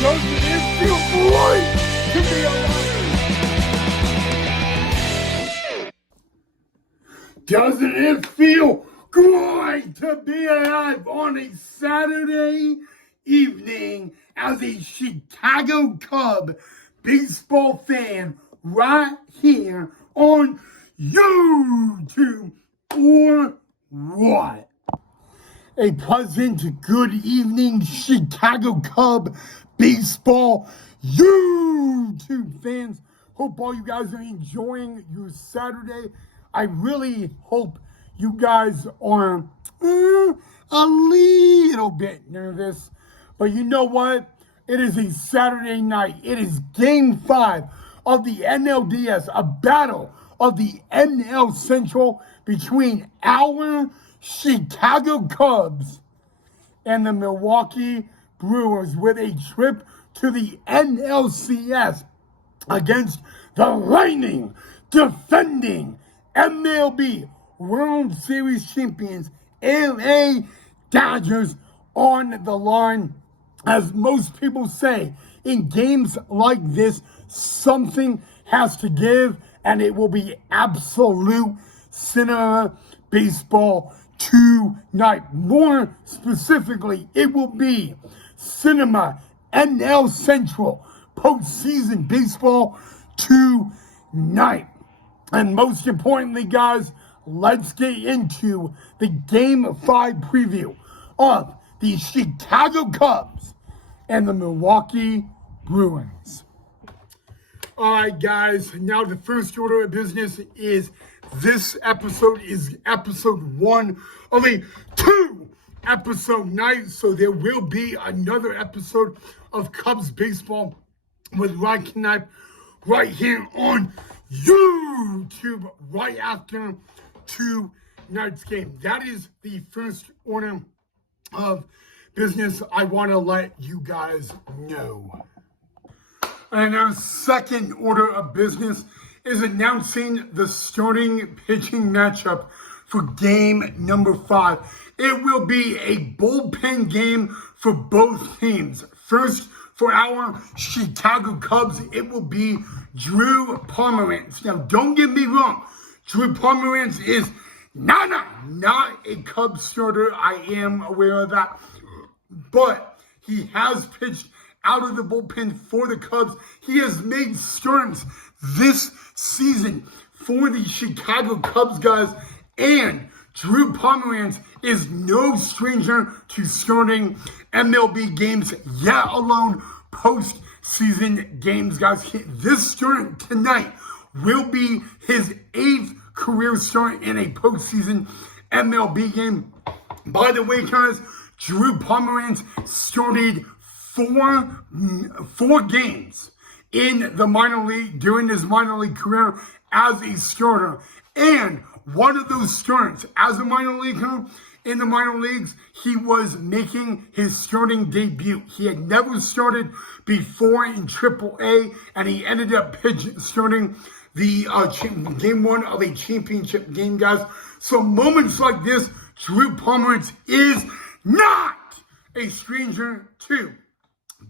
Doesn't it feel great to be alive? Doesn't it feel great to be alive on a Saturday evening as a Chicago Cub baseball fan right here on YouTube or what? A pleasant good evening, Chicago Cub baseball YouTube fans. Hope all you guys are enjoying your Saturday. I really hope you guys are a little bit nervous. But you know what? It is a Saturday night. It is Game 5 of the NLDS, a battle of the NL Central between our Chicago Cubs and the Milwaukee Brewers, with a trip to the NLCS against the reigning, defending MLB World Series champions LA Dodgers on the line. As most people say, in games like this, something has to give, and it will be absolute cinema baseball tonight. More specifically, it will be cinema NL Central postseason baseball tonight. And most importantly, guys, let's get into the Game 5 preview of the Chicago Cubs and the Milwaukee Brewers. All right, guys, now the first order of business is this episode is episode 1 of a 2-episode night, so there will be another episode of Cubs baseball with Rod Knipe right here on YouTube right after tonight's game. That is the first order of business I want to let you guys know. And our second order of business is announcing the starting pitching matchup for game number 5. It will be a bullpen game for both teams. First, for our Chicago Cubs, it will be Drew Pomeranz. Now, don't get me wrong. Drew Pomeranz is not a Cubs starter. I am aware of that. But he has pitched out of the bullpen for the Cubs. He has made starts this season for the Chicago Cubs, guys. And Drew Pomeranz is no stranger to starting MLB games, yet alone postseason games, guys. This start tonight will be his 8th career start in a postseason MLB game. By the way, guys, Drew Pomeranz started four games in the minor league during his minor league career as a starter. And one of those starts as a minor leaguer in the minor leagues, he was making his starting debut. He had never started before in AAA, and he ended up starting the game 1 of a championship game, guys. So moments like this, Drew Pomeranz is not a stranger to.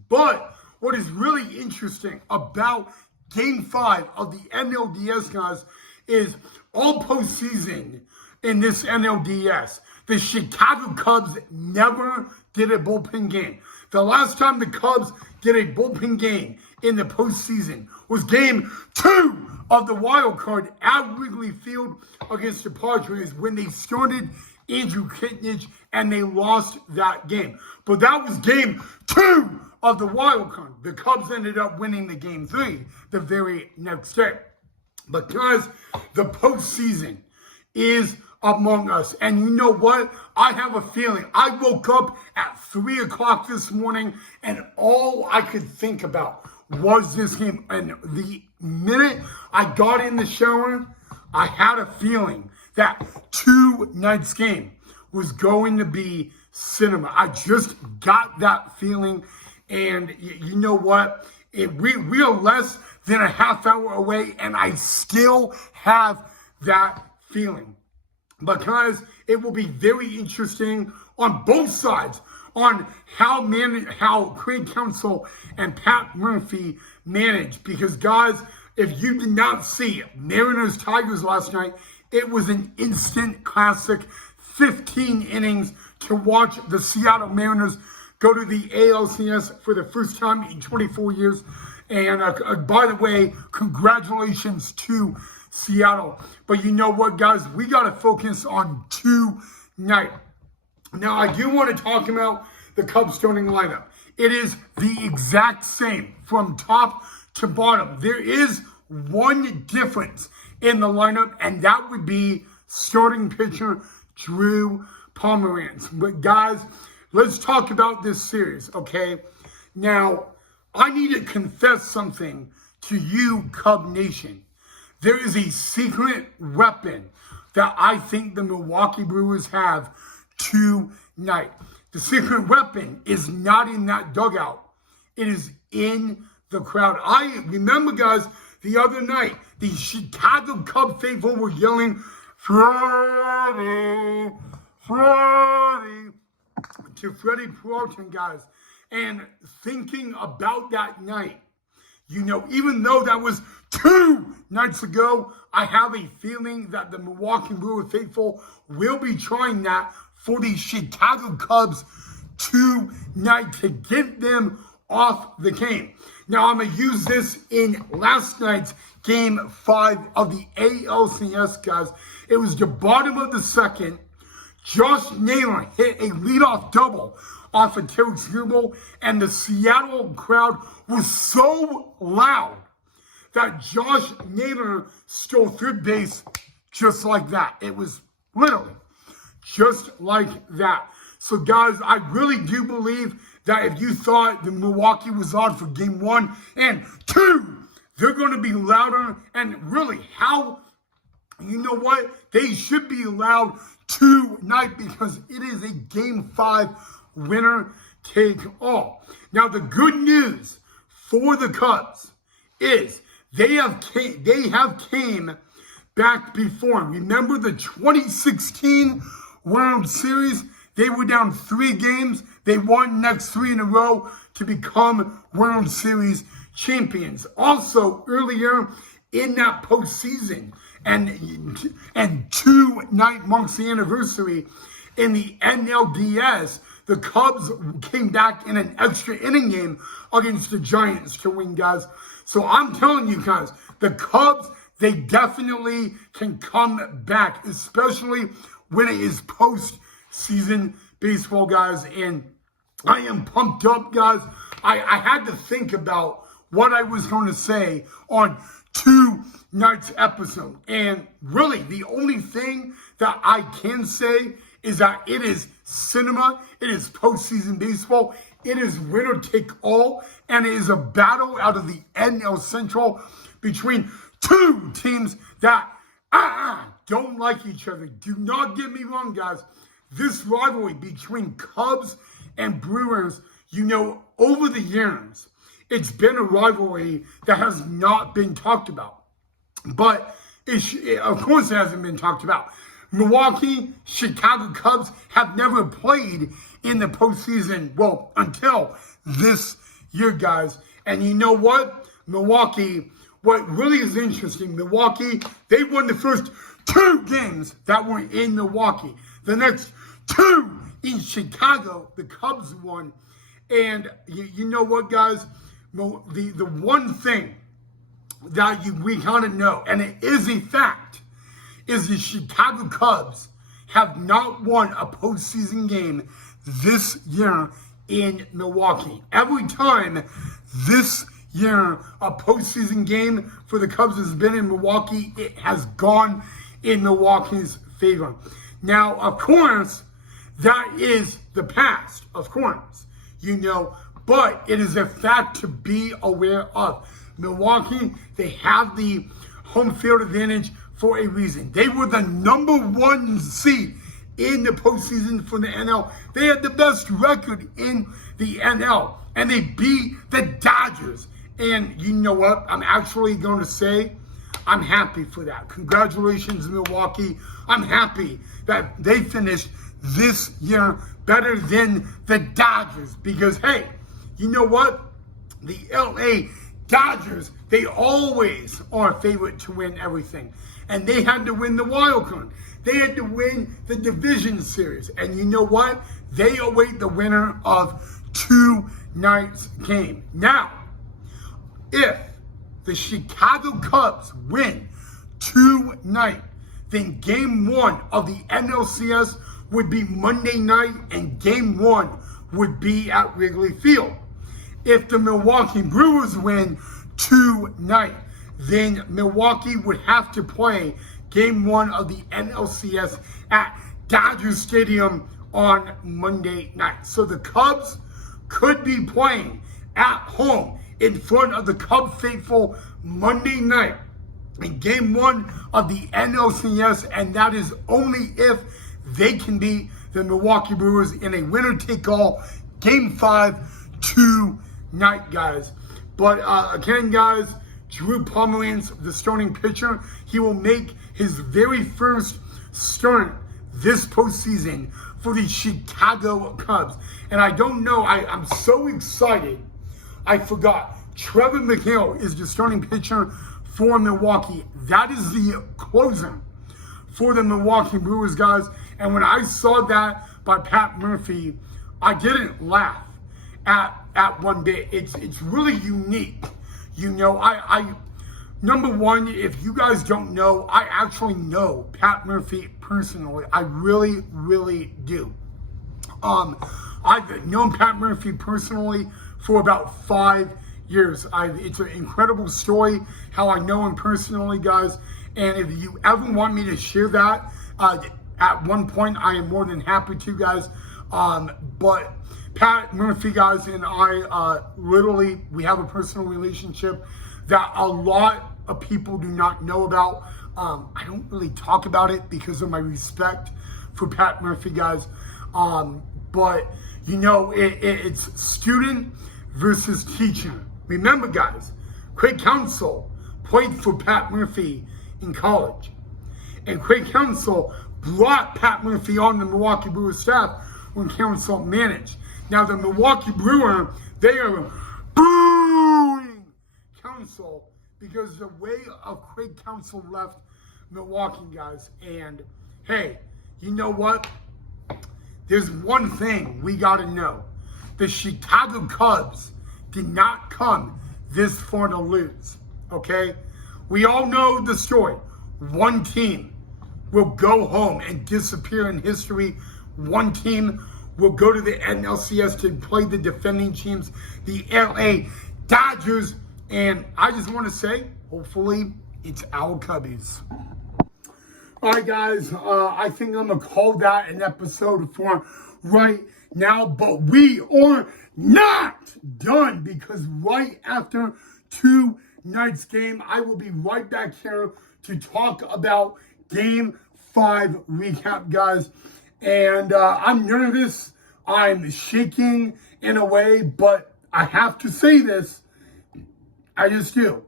But what is really interesting about Game 5 of the NLDS, guys, is all postseason in this NLDS, the Chicago Cubs never did a bullpen game. The last time the Cubs did a bullpen game in the postseason was Game 2 of the wild card at Wrigley Field against the Padres, when they started Andrew Kitnich and they lost that game. But that was Game 2 of the wild card. The Cubs ended up winning the Game 3 the very next day. But guys, the postseason is among us. And you know what? I have a feeling. I woke up at 3 o'clock this morning and all I could think about was this game. And the minute I got in the shower, I had a feeling that tonight's game was going to be cinema. I just got that feeling. And you know what? We are less than a half hour away, and I still have that feeling. Because it will be very interesting on both sides on how Craig Counsell and Pat Murphy managed. Because, guys, if you did not see Mariners-Tigers last night, it was an instant classic. 15 innings to watch the Seattle Mariners go to the ALCS for the first time in 24 years. And by the way, congratulations to Seattle. But you know what, guys? We got to focus on tonight. Now, I do want to talk about the Cubs starting lineup. It is the exact same from top to bottom. There is one difference in the lineup, and that would be starting pitcher Drew Pomeranz. But guys, let's talk about this series, okay? Now, I need to confess something to you, Cub Nation. There is a secret weapon that I think the Milwaukee Brewers have tonight. The secret weapon is not in that dugout. It is in the crowd. I remember, guys, the other night, the Chicago Cub faithful were yelling, Freddie, Freddie, to Freddie Peralta, guys. And thinking about that night, you know, even though that was 2 nights ago, I have a feeling that the Milwaukee Brewers faithful will be trying that for the Chicago Cubs tonight to get them off the game. Now, I'm going to use this in last night's Game 5 of the ALCS, guys. It was the bottom of the second. Josh Naylor hit a leadoff double off of Tarek Skubal, and the Seattle crowd was so loud that Josh Naylor stole third base just like that. It was literally just like that. So, guys, I really do believe that if you thought the Milwaukee was on for Game 1 and 2, they're going to be louder. And really, how, you know what? They should be loud tonight because it is a Game 5 winner take all. Now, the good news for the Cubs is they have came back before. Remember the 2016 World Series? They were down 3 games. They won next 3 in a row to become World Series champions. Also, earlier in that postseason, and 2 night marks the anniversary in the NLDS, the Cubs came back in an extra inning game against the Giants to win, guys. So I'm telling you guys, the Cubs, they definitely can come back, especially when it is postseason baseball, guys. And I am pumped up, guys. I had to think about what I was going to say on tonight's episode. And really, the only thing that I can say is that it is cinema, it is postseason baseball, it is winner take all, and it is a battle out of the NL Central between 2 teams that don't like each other. Do not get me wrong, guys. This rivalry between Cubs and Brewers, you know, over the years, it's been a rivalry that has not been talked about. But of course it hasn't been talked about. Milwaukee, Chicago Cubs have never played in the postseason, well, until this year, guys. And you know what? Milwaukee, what really is interesting, Milwaukee, they won the first 2 games that were in Milwaukee. The next 2 in Chicago, the Cubs won. And you know what, guys? The one thing that we kind of know, and it is a fact, is the Chicago Cubs have not won a postseason game this year in Milwaukee. Every time this year a postseason game for the Cubs has been in Milwaukee, it has gone in Milwaukee's favor. Now, of course, that is the past, of course, you know, but it is a fact to be aware of. Milwaukee, they have the home field advantage for a reason. They were the number 1 seed in the postseason for the NL. They had the best record in the NL, and they beat the Dodgers. And you know what? I'm actually going to say I'm happy for that. Congratulations, Milwaukee. I'm happy that they finished this year better than the Dodgers. Because, hey, you know what? The LA Dodgers, they always are a favorite to win everything. And they had to win the wild card. They had to win the division series. And you know what? They await the winner of tonight's game. Now, if the Chicago Cubs win tonight, then game 1 of the NLCS would be Monday night and game 1 would be at Wrigley Field. If the Milwaukee Brewers win tonight, then Milwaukee would have to play game 1 of the NLCS at Dodger Stadium on Monday night. So the Cubs could be playing at home in front of the Cub faithful Monday night in game 1 of the NLCS, and that is only if they can beat the Milwaukee Brewers in a winner-take-all game 5 tonight, guys. But again, guys, Drew Pomeranz, the starting pitcher, he will make his very first start this postseason for the Chicago Cubs. And I don't know, I'm so excited. I forgot. Trevor McHale is the starting pitcher for Milwaukee. That is the closer for the Milwaukee Brewers, guys. And when I saw that by Pat Murphy, I didn't laugh at one bit. It's really unique. You know, I number one, if you guys don't know, I actually know Pat Murphy personally. I really, really do. I've known Pat Murphy personally for about 5 years. It's an incredible story how I know him personally, guys. And if you ever want me to share that, at one point, I am more than happy to, guys. But Pat Murphy, guys, and I, literally, we have a personal relationship that a lot of people do not know about. I don't really talk about it because of my respect for Pat Murphy, guys. But, you know, it's student versus teacher. Remember, guys, Craig Counsell played for Pat Murphy in college. And Craig Counsell brought Pat Murphy on the Milwaukee Brewers staff when Counsell managed. Now, the Milwaukee Brewers, they are booing Counsell because the way of Craig Counsell left Milwaukee, guys. And, hey, you know what? There's one thing we got to know. The Chicago Cubs did not come this far to lose, okay? We all know the story. One team will go home and disappear in history. One team will go to the NLCS to play the defending teams, the LA Dodgers. And I just want to say, hopefully, it's our Cubbies. All right, guys, I think I'm going to call that an episode for right now. But we are not done, because right after tonight's game, I will be right back here to talk about Game 5 recap, guys. And I'm nervous. I'm shaking in a way, but I have to say this. I just do.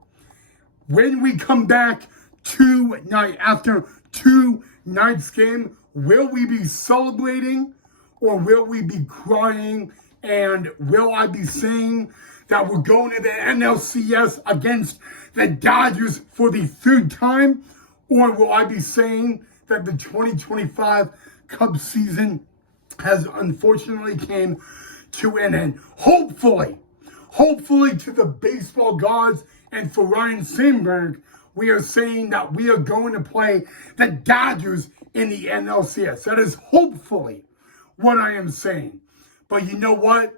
When we come back tonight, after tonight's game, will we be celebrating or will we be crying? And will I be saying that we're going to the NLCS against the Dodgers for the 3rd time? Or will I be saying that the 2025 Cubs season has unfortunately came to an end? Hopefully to the baseball gods and for Ryan Sandberg, we are saying that we are going to play the Dodgers in the NLCS. That is hopefully what I am saying. But you know what?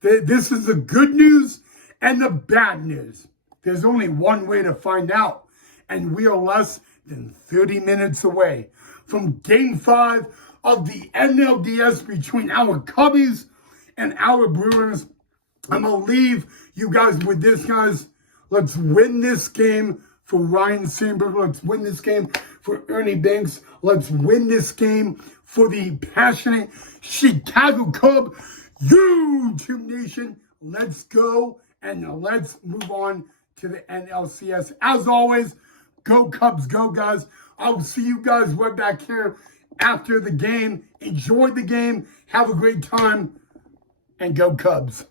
This is the good news and the bad news. There's only one way to find out. And we are less than 30 minutes away from Game 5 of the NLDS between our Cubbies and our Brewers. I'm going to leave you guys with this, guys. Let's win this game for Ryan Sandberg. Let's win this game for Ernie Banks. Let's win this game for the passionate Chicago Cub YouTube Nation. Let's go, and let's move on to the NLCS. As always, go Cubs, go, guys. I will see you guys right back here after the game. Enjoy the game. Have a great time. And go Cubs.